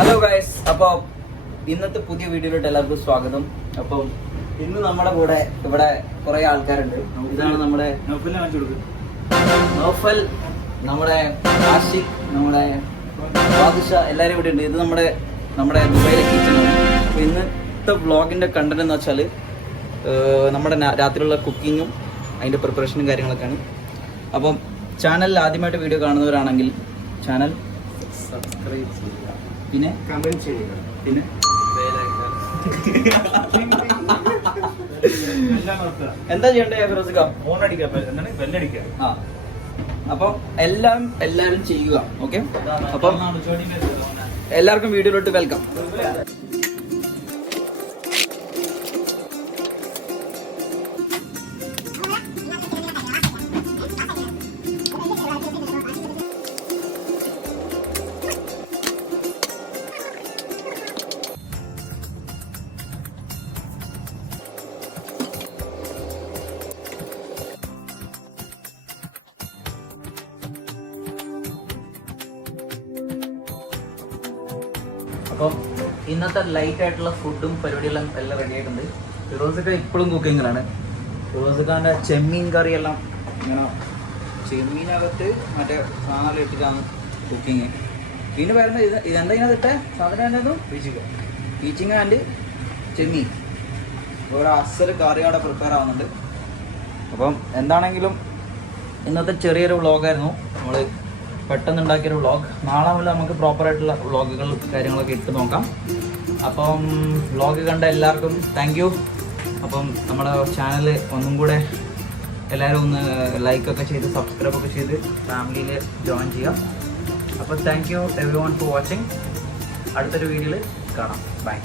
Hello guys, അപ്പോൾ ഇന്നത്തെ പുതിയ വീഡിയോയിലോട്ട് എല്ലാവർക്കും സ്വാഗതം. അപ്പം ഇന്ന് നമ്മുടെ കൂടെ ഇവിടെ കുറെ ആൾക്കാരുണ്ട്. ഇതാണ് നമ്മുടെ നൗഫൽ, നമ്മുടെ ആഷിഖ്, നമ്മുടെ ബാദുഷ, എല്ലാവരും ഇവിടെ ഉണ്ട്. ഇത് നമ്മുടെ ദുബൈയിലെ കിച്ചണാണ്. അപ്പോൾ ഇന്നത്തെ വ്ളോഗിന്റെ കണ്ടന്റ് എന്ന് വെച്ചാൽ നമ്മുടെ രാത്രിയുള്ള കുക്കിങ്ങും അതിന്റെ പ്രിപ്പറേഷനും കാര്യങ്ങളൊക്കെയാണ്. അപ്പം ചാനലിൽ ആദ്യമായിട്ട് വീഡിയോ കാണുന്നവരാണെങ്കിൽ ചാനൽ സബ്സ്ക്രൈബ് ചെയ്യുക, പിന്നെ കമന്റ് ചെയ്യുക, പിന്നെ എന്താ ചെയ്യണ്ടേ ഫിറോസിക്ക? അപ്പം എല്ലാവരും ചെയ്യുക. ഓക്കെ, അപ്പം എല്ലാവർക്കും വീഡിയോയിലോട്ട് വെൽക്കം. അപ്പം ഇന്നത്തെ ലൈറ്റ് ആയിട്ടുള്ള ഫുഡും പരിപാടിയെല്ലാം എല്ലാം റെഡി ആയിട്ടുണ്ട്. ഫിറോസിക്ക ഇപ്പോഴും കുക്കിങ്ങിലാണ്. ഫിറോസിക്കാൻ്റെ ചെമ്മീൻ കറിയെല്ലാം ഇങ്ങനെ ചെമ്മീനകത്ത് മറ്റേ സാധനം ഇട്ടിട്ടാണ് കുക്കിങ്. പിന്നെ പറയുന്നത് ഇതെന്താ ഇതിനകത്തിട്ടെ സാധനം എന്നതും പീച്ചിങ് ആൻഡ് ചെമ്മീൻ ഓരോ അസൽ കറി അവിടെ പ്രിപ്പയർ ആവുന്നുണ്ട്. അപ്പം എന്താണെങ്കിലും ഇന്നത്തെ ചെറിയൊരു വ്ളോഗായിരുന്നു. നമ്മൾ പെട്ടെന്ന് ഉണ്ടാക്കിയൊരു വ്ളോഗ്. നാളെ മുതൽ നമുക്ക് പ്രോപ്പറായിട്ടുള്ള വ്ളോഗുകൾ കാര്യങ്ങളൊക്കെ ഇട്ട് നോക്കാം. അപ്പം വ്ളോഗ് കണ്ട എല്ലാവർക്കും താങ്ക് യു. അപ്പം നമ്മുടെ ചാനൽ ഒന്നും കൂടെ എല്ലാവരും ഒന്ന് ലൈക്കൊക്കെ ചെയ്ത് സബ്സ്ക്രൈബൊക്കെ ചെയ്ത് ഫാമിലിയിൽ ജോയിൻ ചെയ്യാം. അപ്പോൾ thank you every one for watching. അടുത്തൊരു വീഡിയോയിൽ കാണാം. ബൈ.